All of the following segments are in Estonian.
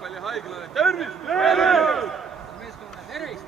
jalgpallihaiglane, tervis! Meeskonna tervis!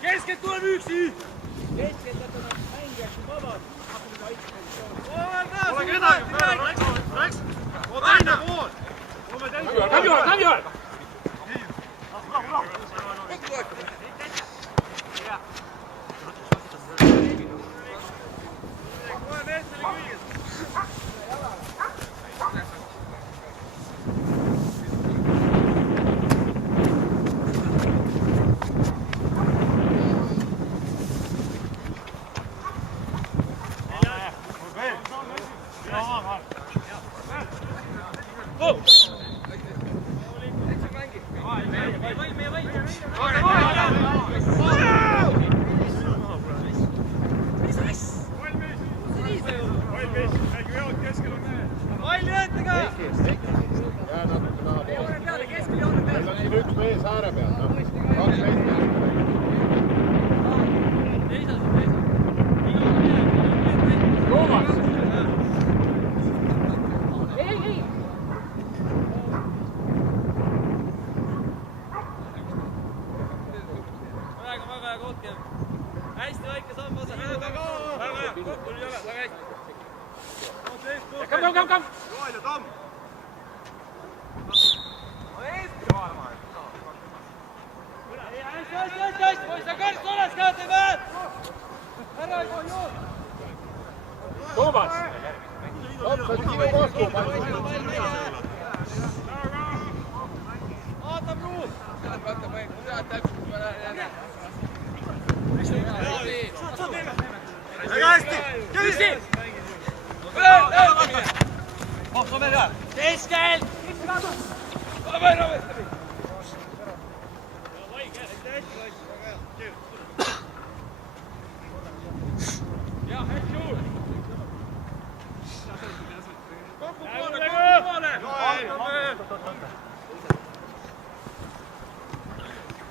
Kesket tuleb üksi! Keskeltä tuleb mängijäksi vabad! Ole kedagi! Läks! Oot aina pool! Tam Joel!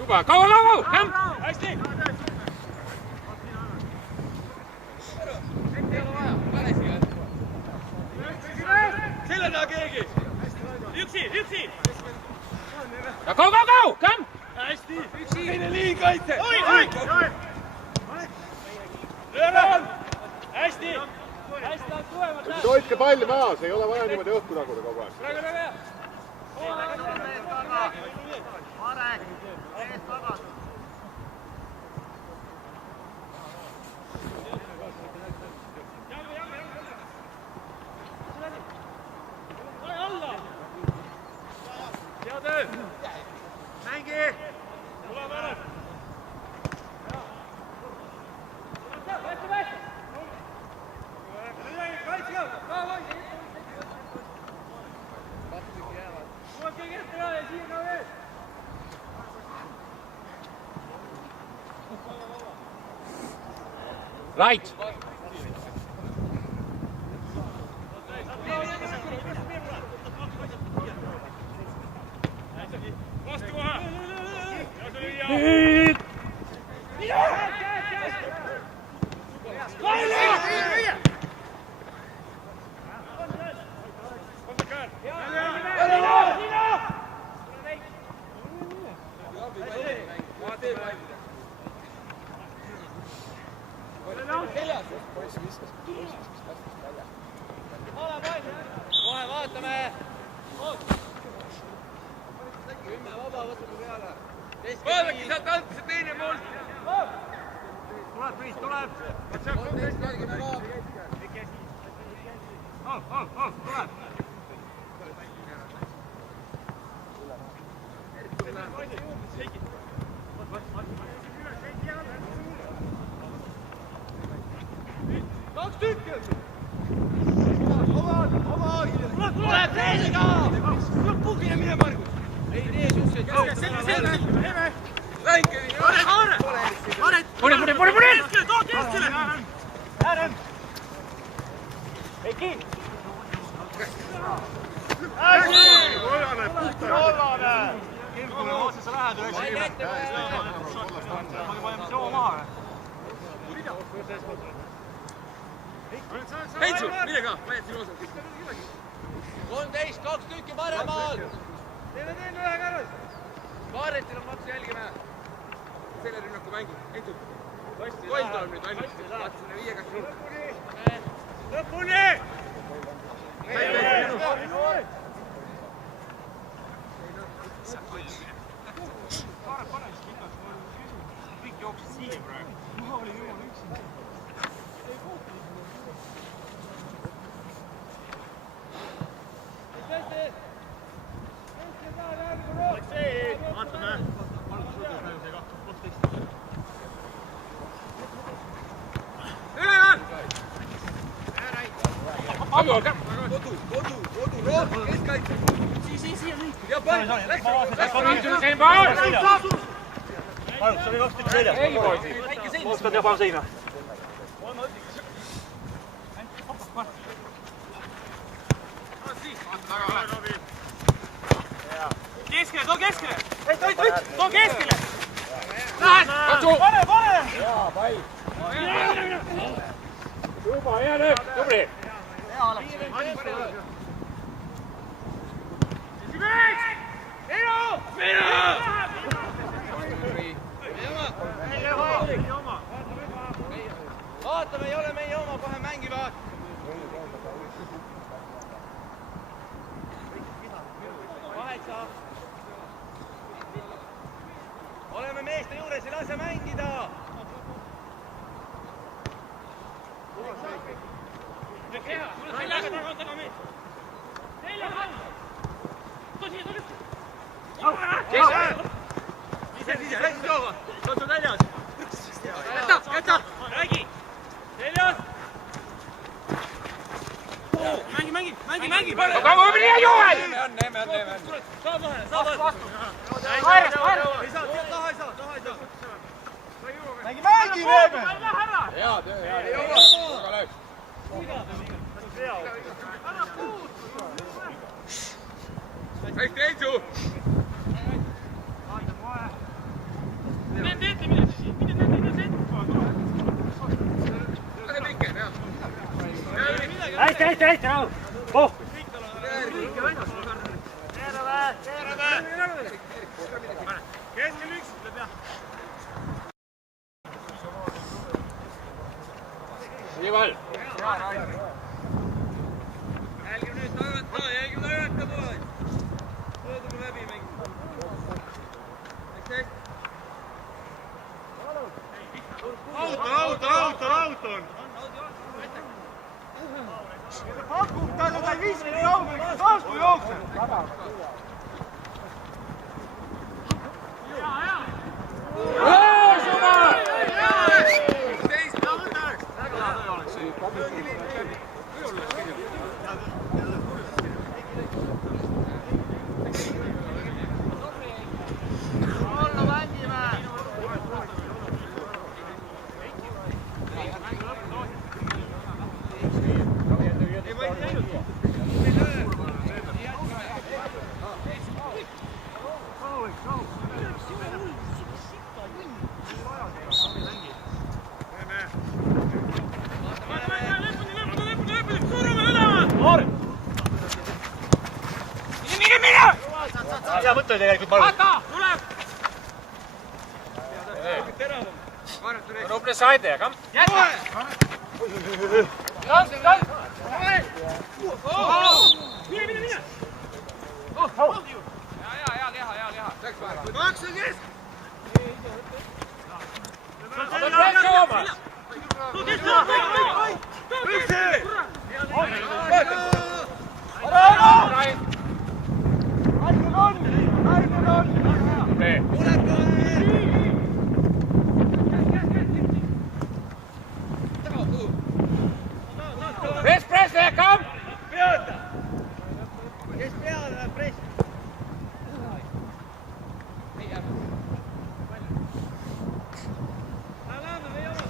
Juba, kaua, kämm! Hästi! Selle taha keegi! Üksi! Ja kaua, kämm! Hästi! Üksi! Teine liin kaitse! Oi! Lööran! Hästi! Hästi on tugevad! Nüüd hoidke palli maas, ei ole vaja niimoodi õhku taguda kogu aeg. Väga! Marek, ees tagasi. Hea töö! Mängi! Tule Marek! Right! Vastu kohe! Nüüd! Kohe vaatame! Kümme vaba, võtame peale. Vaadake sealt alt, see teine pool! Tuleb, Priis, tuleb! 13 järgime ka! Tuleb! Kaks tükki! Tuleb teisega! Tuleb pugine mine Margus! Ei tee suhteliselt! Selge! Läinke nii! Maret! Pune! Keskele, too keskele! Äärem! Eki! Kollane, puhta! Kollane! Kirkule, otsa sa lähed üheks ma paneme soo maha. Heitsu, mine ka! Ma jätsin osa. 13, 2 tükki paremal! Teeme ühe kärras! Kaaretil on matsu jälgime! Selle rünnaku mängu. Heitsu! Koll tuleb nüüd ainult. Vaatasin viie käest rünnaku. Lõpuni! Kõik jooksid siia praegu. Ma olin jumala üksi. Vaatame. Kodu, rohkem keskkaitse. Siia nüüd. Ja pann, läks! Markus, see oli 24. Ei poisi. Oskad ja pane seina. Keskele, too keskele! Too keskele! Lähed! Pane! Jaa, pall! Juba, hea lööb, tubli! Hea oleks! Vaatame, ei ole meie oma, kohe mängivad! Kaheksa! Oleme meeste juures, ei lase mängida! Käta! Räägi! Neljas! Mängi! Aga ma pidin Joel! Saab vahele! Ei saa, taha ei saa! Mängi! Hea töö, aga läks. Hästi, Heitsu! Lase pikem, jah. Hästi, rahu! Puh! Keskel üks ütleb jah. Niival. Jälgime nüüd tagant ka poole. Lõõdume läbi mängime. Auto on. Pakub talle, ta ei viskagi kaugele, kes vastu jookseb. Hea mõte tegelikult palun. Roble saide, aga... Press, kom! Kes peale läheb press?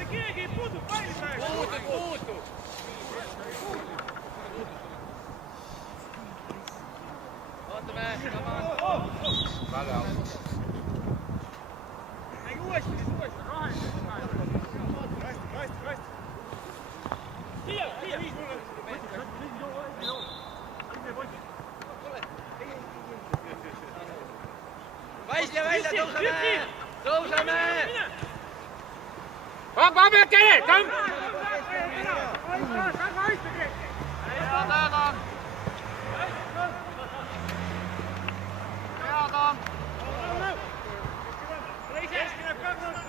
Keegi ei puutu palli praegu. Puutu. Vaatame. Mängi uuesti. Siia. Välja, tõuseme! Kom, Kene, kom!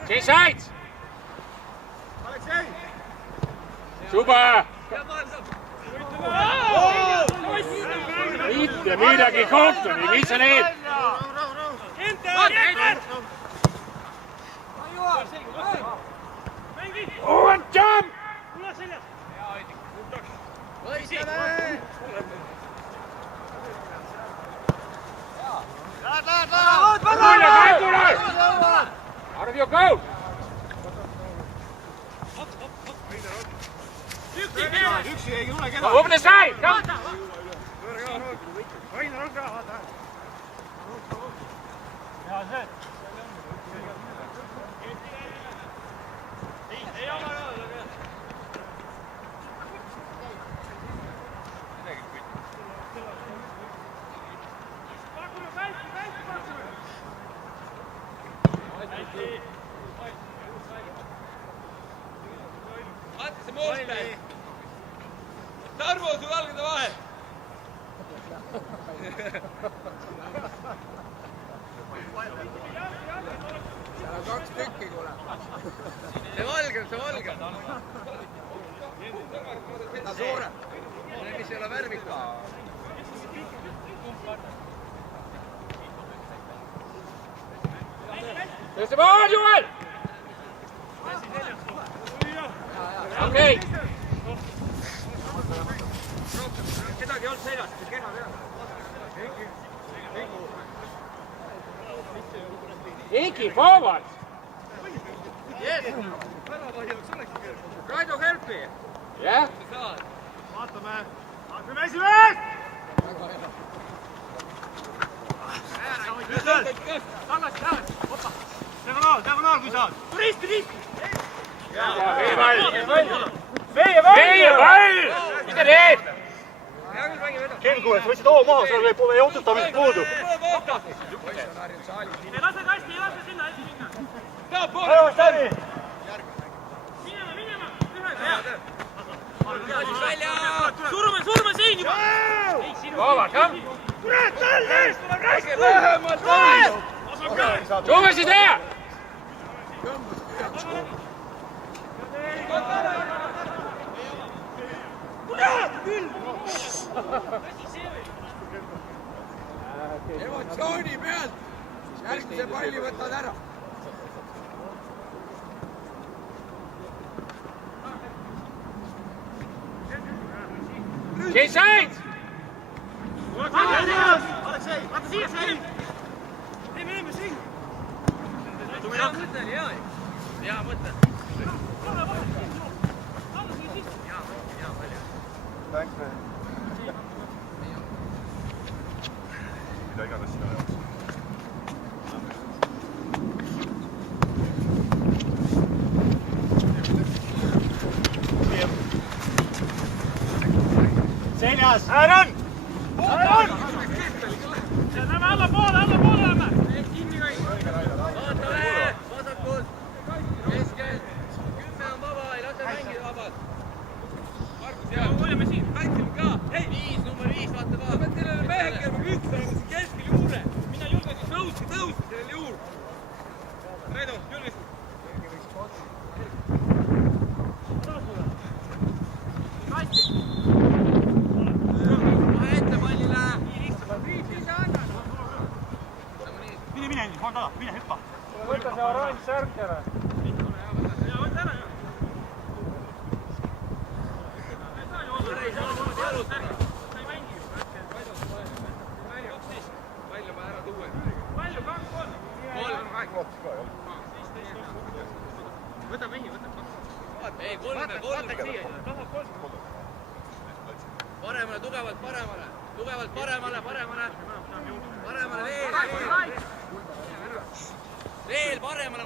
Seisait! Super! Mitte midagi kohtuni, mis sa need? On jump! Out of your go! Open the side! Come! See moospäev. Tarmo, sul jalgade vahel. Seal on 2 tükki, kuule. See valge. Seda suurem. Mis ei ole värvika. There's the ball, Joel! Okei. Kedagi ei olnud seljas, keha peal. Iki, forward! Raido Helpi. Jah? Vaatame esimees! Tagasi. Opa. Diagonaal kui saad. Risti! Meie pall! Mida teed? Kelgu, et võtsid hoo maha, seal ei otsustamisest puudu. Ei lase kasti, ei lase sinna, esi minna. Ära, Stari! Minema! Surme siin juba! Vabalt, jah! Kurat, alles! Tuleb rästi! Suumesid hea! Kurat, küll! Emotsiooni pealt! Järgmise palli võtad ära! Siin said! Aleksei, vaata siia, siin! Teeme siin! Hea mõte oli, hea mõte. Mida iganes sina jaoks. Seljas! Ääron! Ääron! Lähme allapoole lähme! Vaatame, vasakult, keskelt, 10 on vaba, ei lase mängida vabalt. Markus, jah! Hoiame siin! Kaitsime ka! Hei! 5, number 5, vaata ka. Ma pean teile meheke, ma üks olen siin keskel juurde! Mina julgesin tõusta sellele juurde! Reedo, julgesin! Kohe ette pallile. Mine, on taga, mine, hüppa! Võta see oranž särk ära. Jaa, võta ära, jah! Palju ma ära tuua. Palju, 2-3! Võta mehi, võta 2. Ei, 3. Paremale, tugevalt paremale. Tugevalt paremale. Paremale, veel paremale.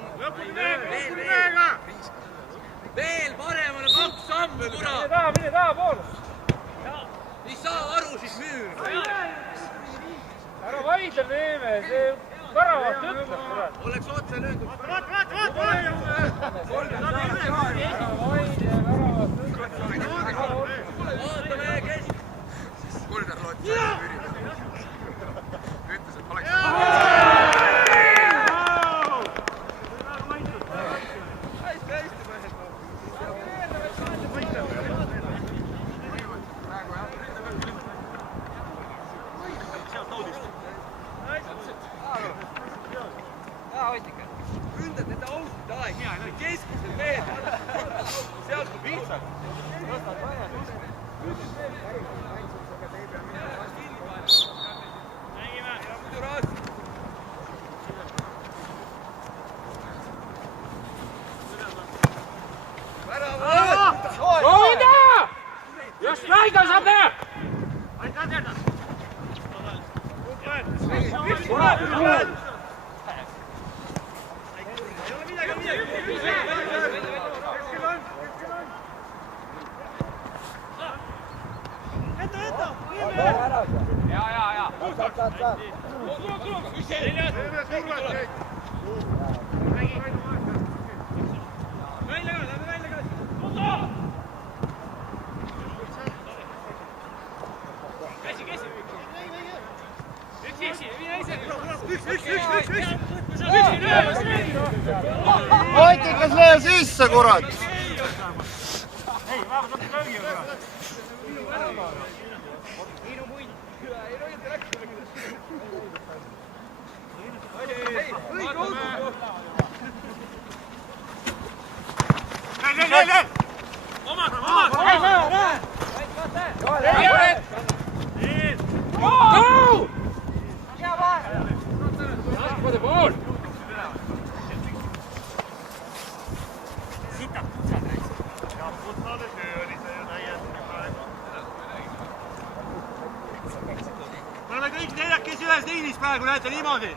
Veel paremale, 2 sammu, kurat. Mine taha poole. Ei saa aru siis müür. Ära vaidle Neeme, see väravat ütleb, kurat. Oleks otse löödud. Vaatame, kes. Kuldar lootsi ürima. Ütles, et oleks... Ründad nende ausalt aeg, keskmisel mehed. Sealt kui piitsad. Võtad vajad. Mängime! Muidu raas. Jooda! Just Raido saab teha! Aitäh, teada! Oitikas löö sisse, kurat! Ei, vähemalt lõppu löögi ju, kurat! Veel! Omad! Rasvade pool! Sitad kutsad reis! Me oleme kõik neljakesi ühes liinis praegu, näete niimoodi!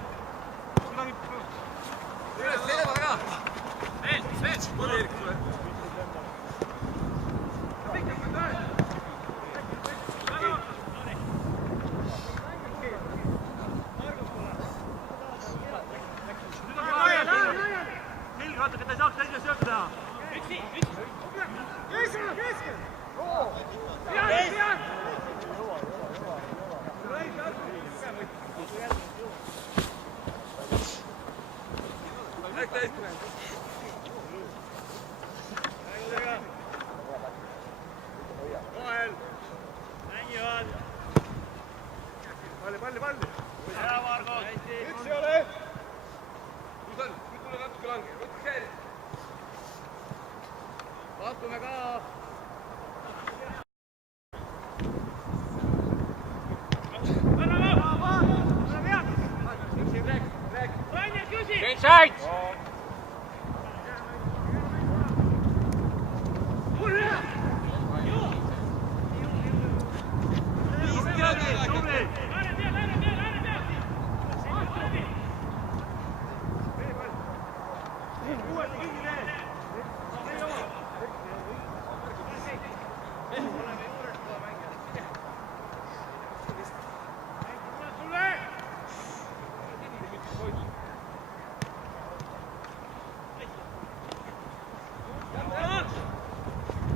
Pakkume ka! Change sides!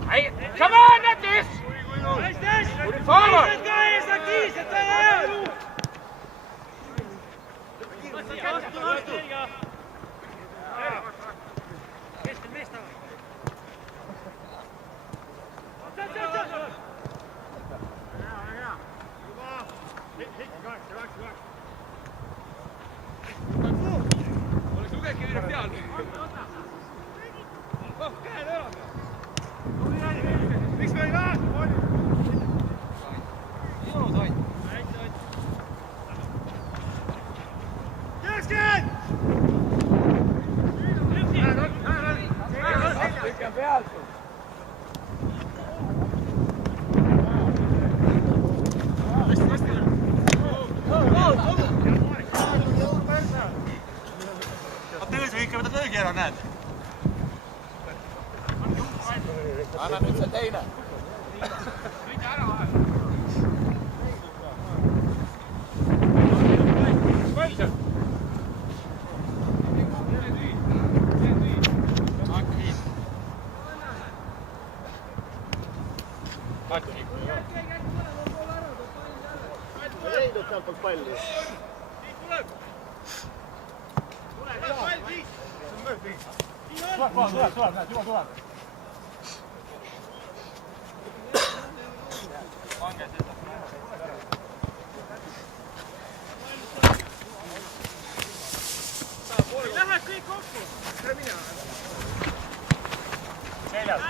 Hey, come on, Natis! Put it forward! Oleks Lugekin viidab peal. Oh, käed ära! Miks me ei lähe? Jõu sain. Keskel! Lükkan pealt. Tervisevõike võtad õige ära, näed? Anna nüüd see teine. Ei leidnud sealtpoolt palli. Tuleb, näed, juba tuleb. Lähed kõik kokku! Tere mine! Seljas.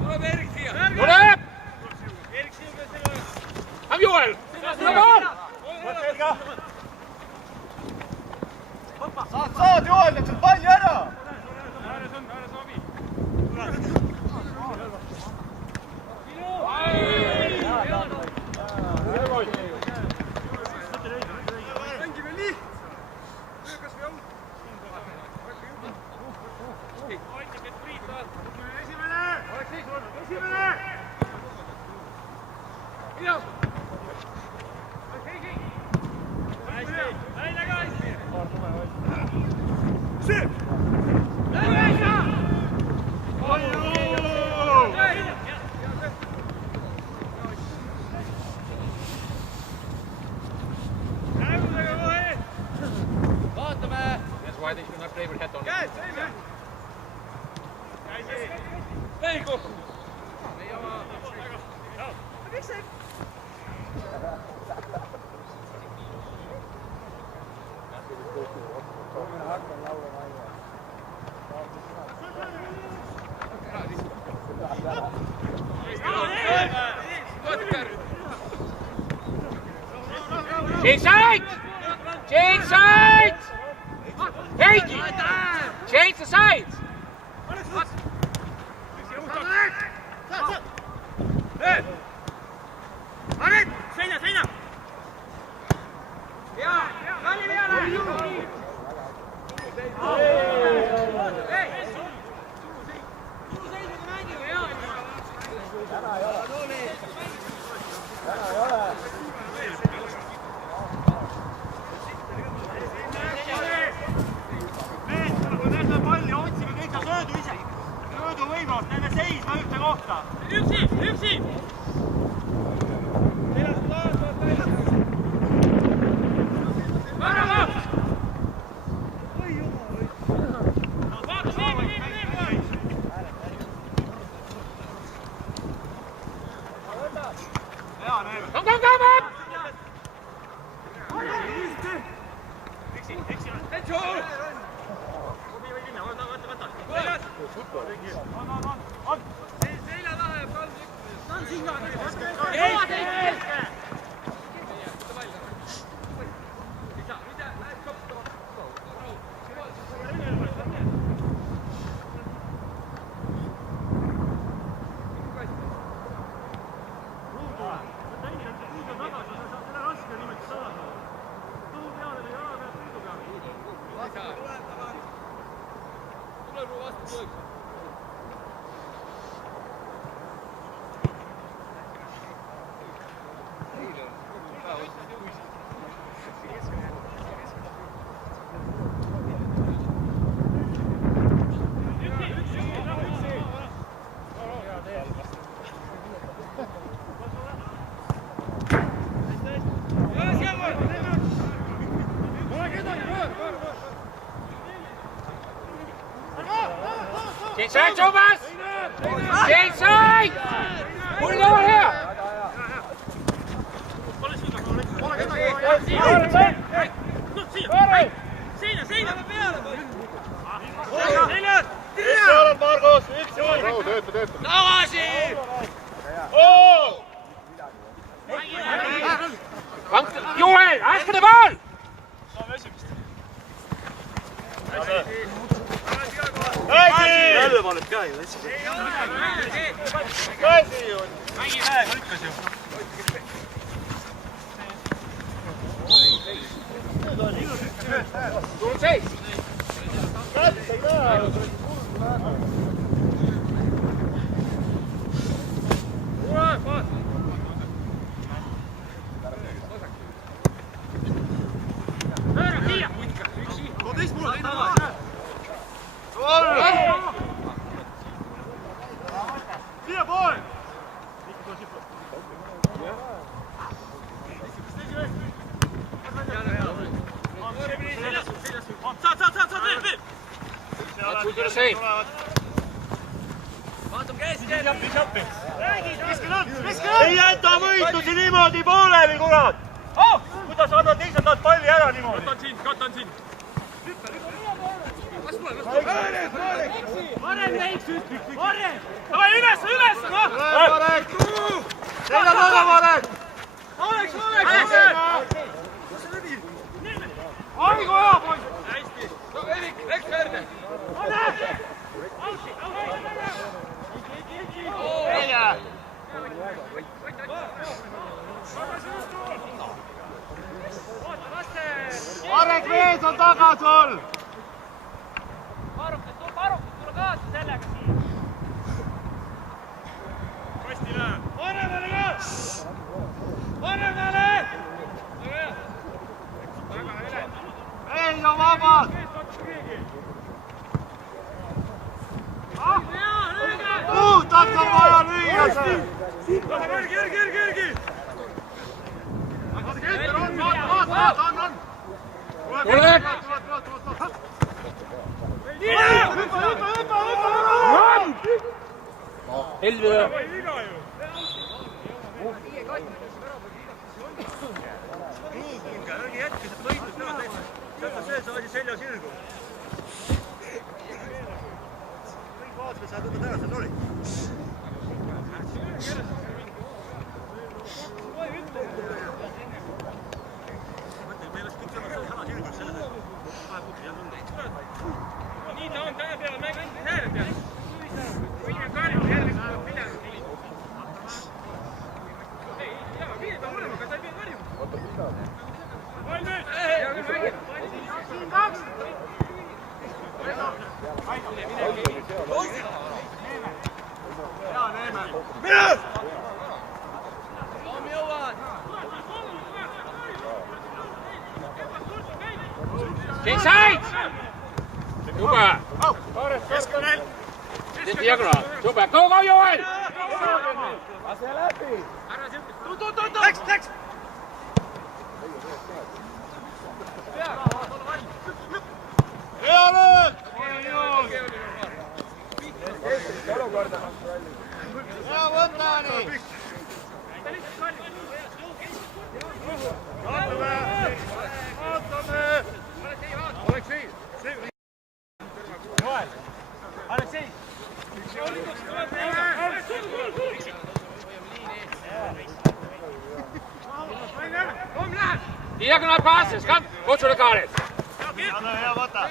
Tuleb Erik siia! Tuleb! Come Joel! Come on! Saad Joel, nüüd sul palli ära! Mängime nii! Kas või on? Esimene! Mine! Ei kokku. Change side! Change sides! Heidi! Change the sides! Seina! Hea! Kalli peale! Üksi! Kom op! Change side, Thomas! Change side! Put it over here! Margus, üks juurde! Tööta! Tagasi! Joel, ask for the ball! Jälle paned käe ju, Käsi ju! mängi väega lükkas ju. Good chase! Kätt ei näe! Good to the same. Ei jäta võitlusi niimoodi pooleli, kurat! Kuidas annad lihtsalt palli ära niimoodi? Katan siin! Varem leiks ütleks! Varem! Davai, üles! Marek! Selga taga, Marek! Marek! Aigu aja, poiss! Hästi! No Erik, läks verde! Marek Vees on taga sul! Maruk, tule kaasa sellega siin. Kastile! Paremale ka! Paremale! Meil on vabad! Puhtalt on vaja lüüa see! Kirgi! Vaata, on! Tule! Kelvida. Ärge jätke seda võitlust ära teha. Sealt see saadi selja sirgu. Kõik vaatame, sa tõtad ära, seal oli. Mõtle, meil oleks kõik sõnad seal häla sirgu, selle Nii ta on täna peale, me kõik sääre peale. Kui inimene kaarib järgmist tuleb midagi. Ei, jaa, viie ta mõlema, aga sa ei pea karjuma. Oota, mis ta on? Pall nüüd! Hea küll mängib. Siin kaks! Hea Neeme! Mine! Kom Johan! Inside! Super! Keskonel! Dit diagonaal. Super, go, go, Johan! Läks! Hea löök! Hea võta nii! Vaatame! Aleksei! Aleksei! Kom, lähed! Diagonaal passes, kom, kutsu de kaart. Anna hea võta!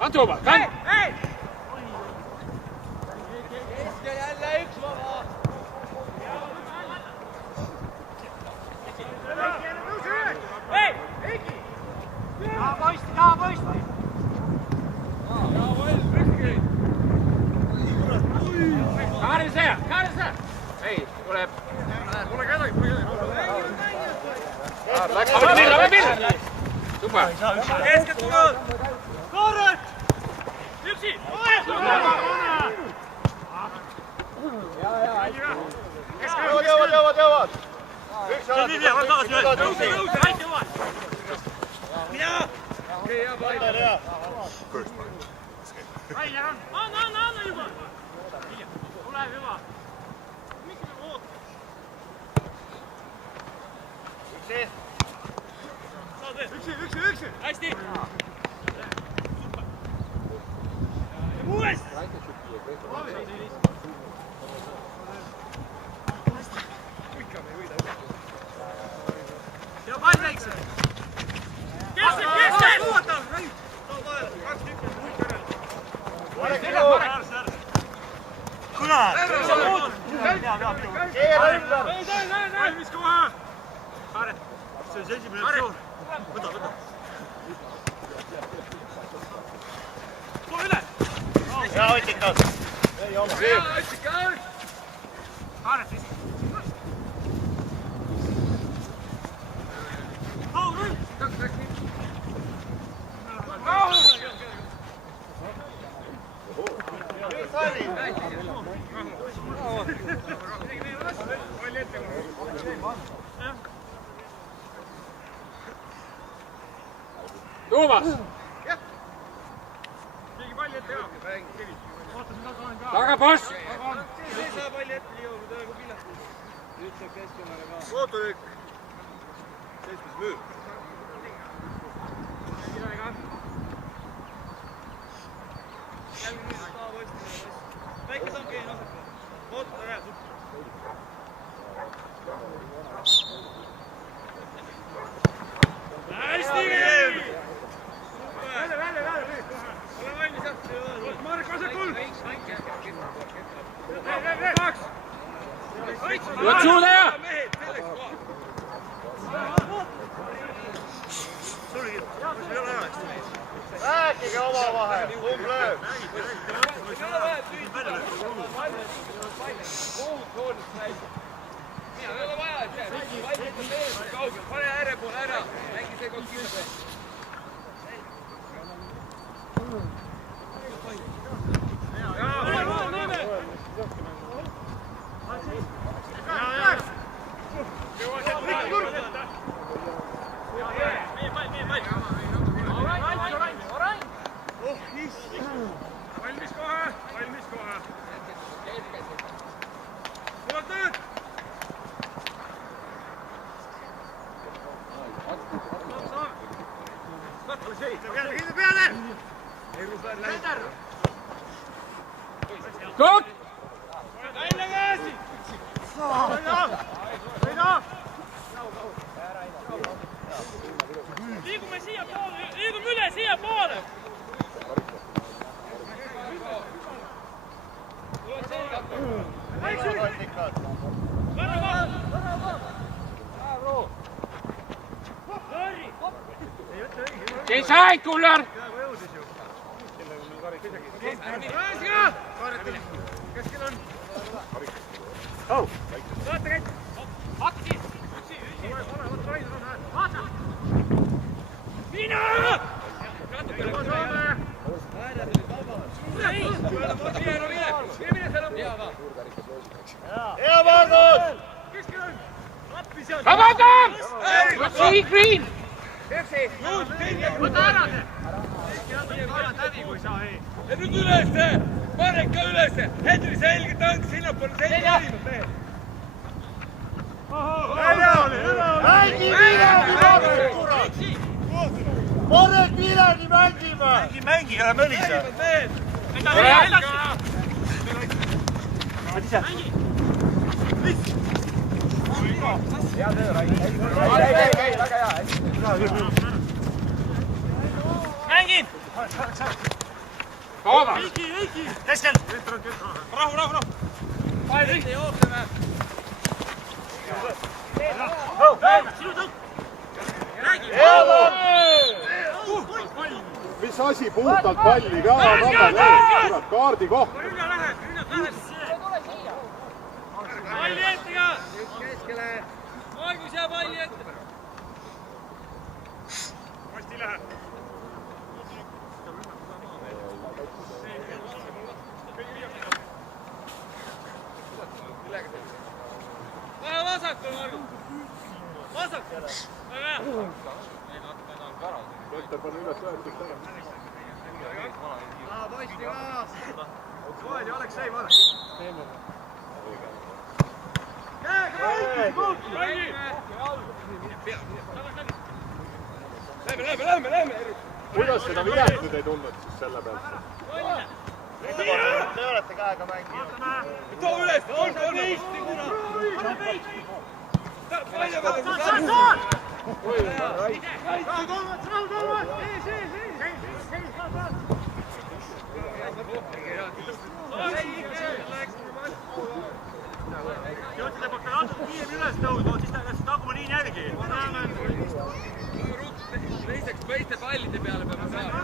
Antuba, kom! Keskel jälle üks vaba! Kaarel see! Ei, tuleb. Läbi pill! Super! Keskelt tuleb! Kaaret! Üksi! Jõuad! Üks jalad! Nii, on tagasi ühes! Tõuse! Mina! Okei, hea paika! Anna juba! Tuleb juba! Üksi! Hästi! Uuesti! Ja pall väikse! Keskel! Oota! Kuna! Keera ümber! Valmis koha! See on esimene aktsioon. Võta! Too üle! Hea Otikas! Hea Otikas! Haaret isi! Toomas! Tagapost! Ei saa palli ette liiga, kui tõegu pilet. Nüüd saab keskkonnale ka. Ooturik! Keskkis müür. Väike samm keegi nasakka. Ootu, ära suht. Hästi keegi! Välja! Ole valmis, jah! Marek vasakul! Kaks! Võt suuda ja! Mehed, selleks koha! Rääkige omavahel, kumb lööb? Mina ei ole vaja, et see pall jätab ees kaugel. Pane ääre poole ära. Mängi see kord kinni peal. Valmis kohe! Kott! Liigume siiapoole, liigume üle siiapoole! Ei said, Kullar! Hea Margus! Vabandam! See green! Ja nüüd ülesse! Mareka ülesse! Hedri selge tõng, sinnapoole selge valinud mehed! Mängi Viljandi, Margus! Marek Viljandi mängime! Mängi, ära mölise! Mängin! Keskel! Rahu, rahu, rahu! Mis asi puhtalt palli ka, kurat, kaardi koht. Palli ette ka! Margus jää palli ette! Vasti läheb! Lähe vasakul, Margus! Vasakul! Väga hea! Peeter, pane üles ühendust tegema. Poisti kaas! Soed ja Aleksei, vaadake! Lähme! Kuidas seda viletud ei tulnud siis selle pealt? Te olete käega mänginud. Too üles! On peisti, kuna! Jõudsite pakka natuke kiirem üles tõusma, siis ta läks taguma nii järgi. Teiseks meiste pallide peale peame saama.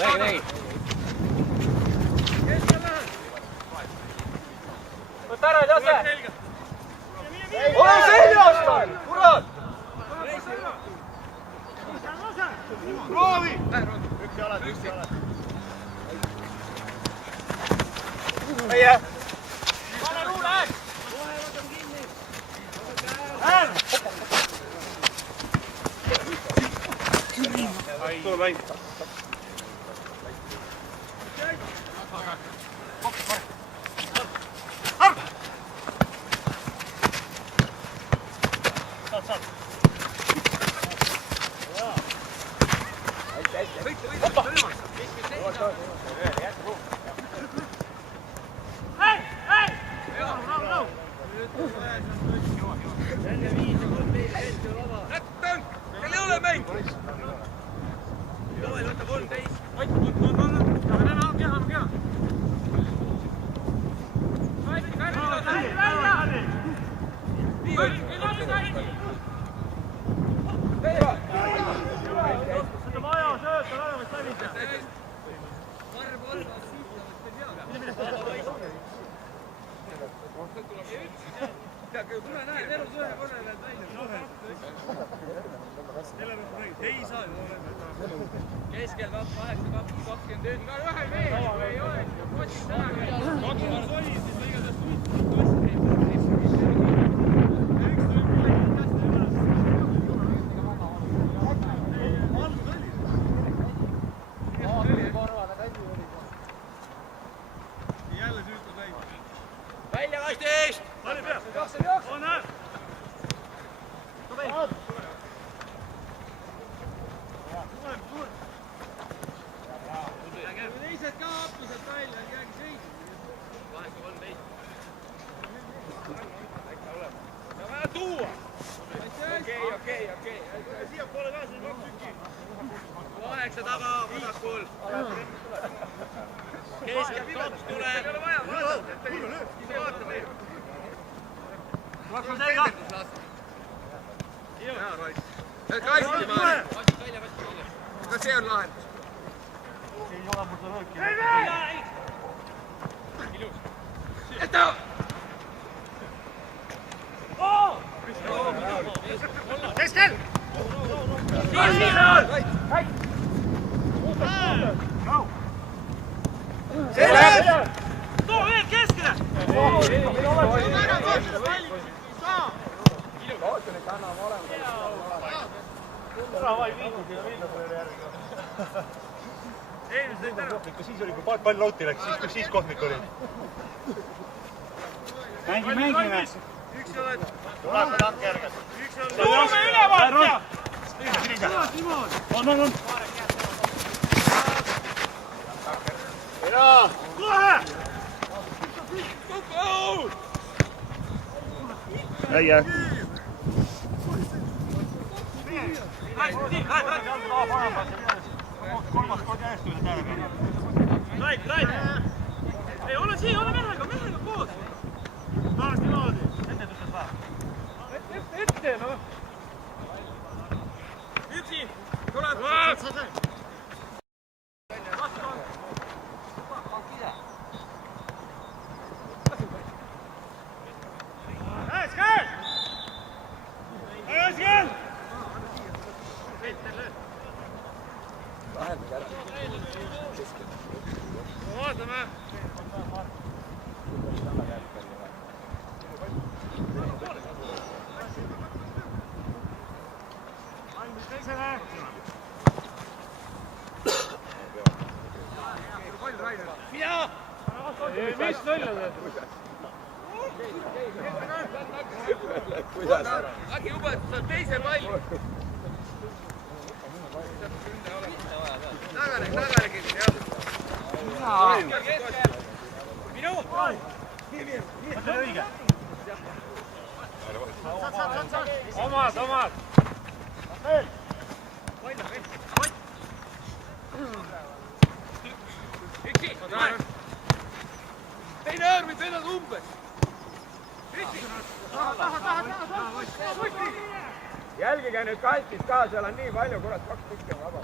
Räägi. Võta ära, Jase! Ole seljas, kurat! Proovi! Üks jalad. Meie! Pane luule! Tule mäng! Saad! Kell ei ole mäng! Joel, võta 13! Kuna näed, elus ühe korra näed välja. Ei saa ju. Keskel 8, 21. Igal ühel mees ei ole. Kotsid täna. Kaks korda oli, siis ma igatahes välja kastist! On näed! Okei. Siiapoole ka siin 2 tükki. 8 taga, vasakul. Keskelt 2 tuleb. Ei ole vaja vaadata, et ise vaatame. Hakkame teiega! Hea Roiss. Kasti maale. Ka see on lahendus. Ei ole mul seda lõõki. Ilus. Jäta! Keskel! Too veel keskele! Täna vaid viinud ja viinud veel järgi. Ikka siis oli, kui pall lauti läks, siis kohmik oli. Mängime! Üks oled. Tuleb tank järged. Toome ülevaat! On. Jaa! Kohe! Äige! Kolmas kord järjest üle tähele peale. Raid! Ei, ole siin, ole mehega koos! Tahaks niimoodi. Ette tõstad vähe. Ette, noh. Üksi. Tuleb. Käes! Vaatame. Mis välja teed? Kuidas? Äkki umbes saad teise palli. Tagane kinni, jah. Minu! Mõtle õige. Omad! Üksi! Teine äär võib vedada umbes. Jälgige nüüd kantist ka, seal on nii palju, kurat, 2 tükki on vaba.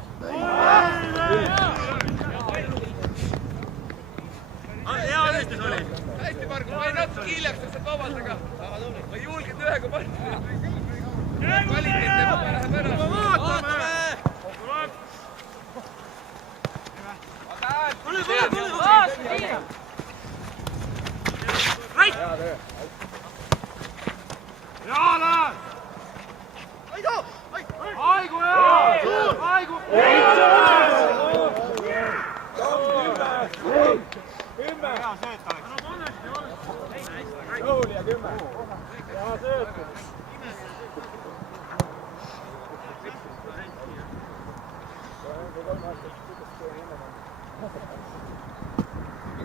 Hea õnnistus oli. Hästi, Margus, ma ei natuke hiljaks, et saad vabaldada. Ma ei julgenud ühega panna. Kvaliteetne vaba läheb ära. Vaatame! Tule! Rait! Jaala! Aigu! Hea sööt oleks. Jooli ja 10. Hea sööt.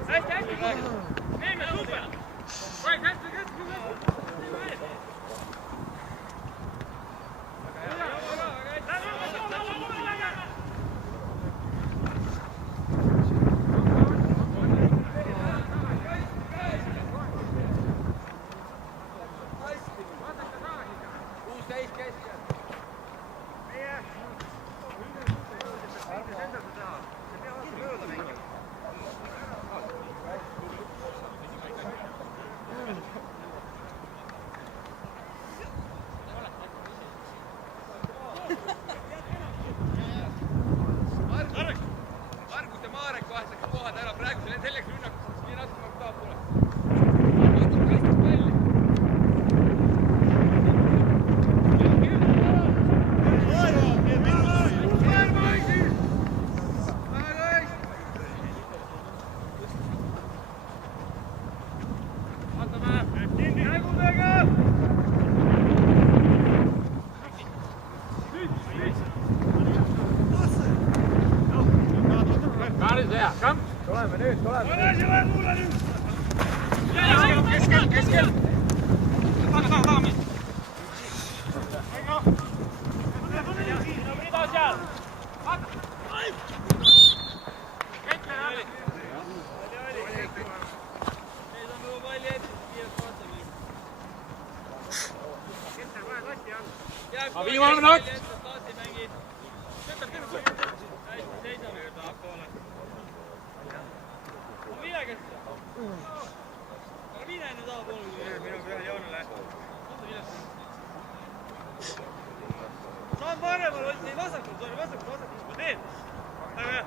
Hästi! Neeme super! Vaid hästi! Margus ja Marek vahetaks kohad ära, praegu selleks rünnakuks nii natuke taab tuleb. Tuleme nüüd! Keskel! Taga! Viimane minut! Saan paremal, ei vasakul, vasakul, ma teen. Väga hea.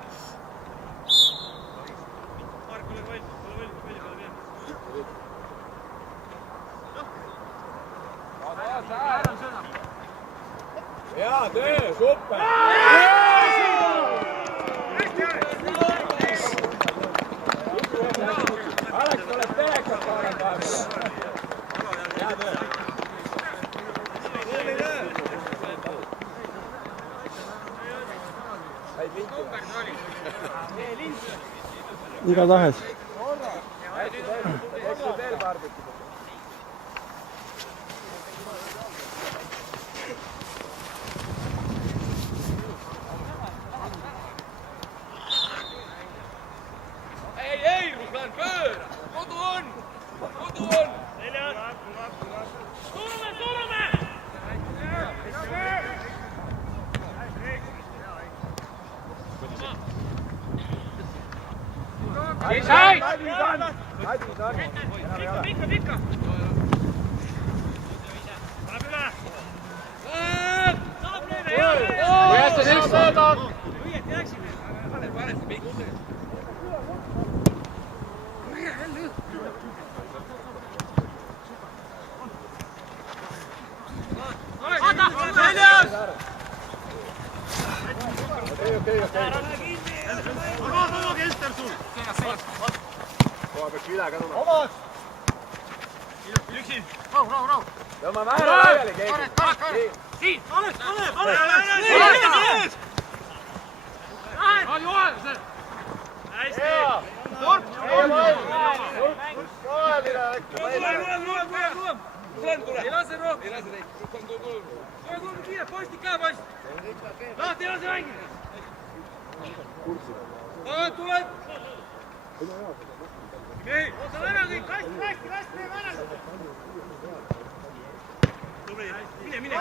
Mark, ole valmis, peale minema. Hea töö, super! Aleks tuleb telekat parem päev. Hea töö! Igatahes. Ei, Ruslan, pööra! Kodu on! Surume! Sai! Pikka! Paneb üle! Saab lööda, hea! Kuidas see silm saadab? Õieti läksime! Pane see pikk. Väljas! Okei. Vaba Kester sul! Koha peaks üle ka tulema. Üksin! Tõmbame ära laiali keegi. Siin! Pane! Hästi! Torp! Ei lase rohkem! Ei lase teid! Tule kiire, posti ka, post! Lahti, ei lase mängida! Tuleb! Ootame ära kõik, kast, teeme ära! Tubli! Mine!